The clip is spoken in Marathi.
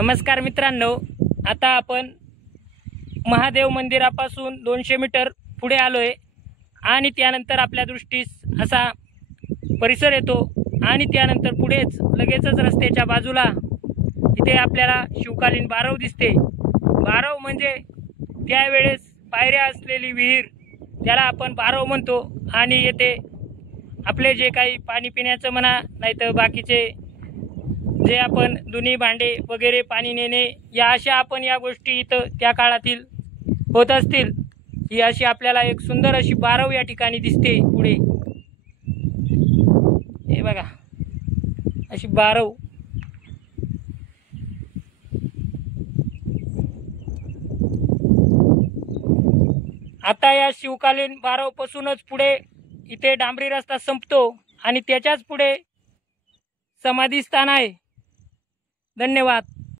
नमस्कार मित्रांनो, आता आपण महादेव मंदिरापासून 200 मीटर पुढे आलोय आणि त्यानंतर आपल्या दृष्टीस असा परिसर येतो आणि त्यानंतर पुढेच लगेचच रस्त्याच्या बाजूला इथे आपल्याला शिवकालीन बारव दिसते। बारव म्हणजे त्यावेळेस पायऱ्या असलेली विहीर, त्याला आपण बारव म्हणतो। आणि येथे आपले जे काही पाणी पिण्याचं म्हणा नाहीतर बाकीचे जे आपण धुणी भांडे वगैरे पाणी नेणे या अशा आपण या गोष्टी इथं त्या काळातील होत असतील। ही अशी आपल्याला एक सुंदर अशी बारव या ठिकाणी दिसते पुढे, हे बघा अशी बारव। आता या शिवकालीन बारव पासूनच पुढे इथे डांबरी रस्ता संपतो आणि त्याच्याच पुढे समाधी स्थान आहे। धन्यवाद।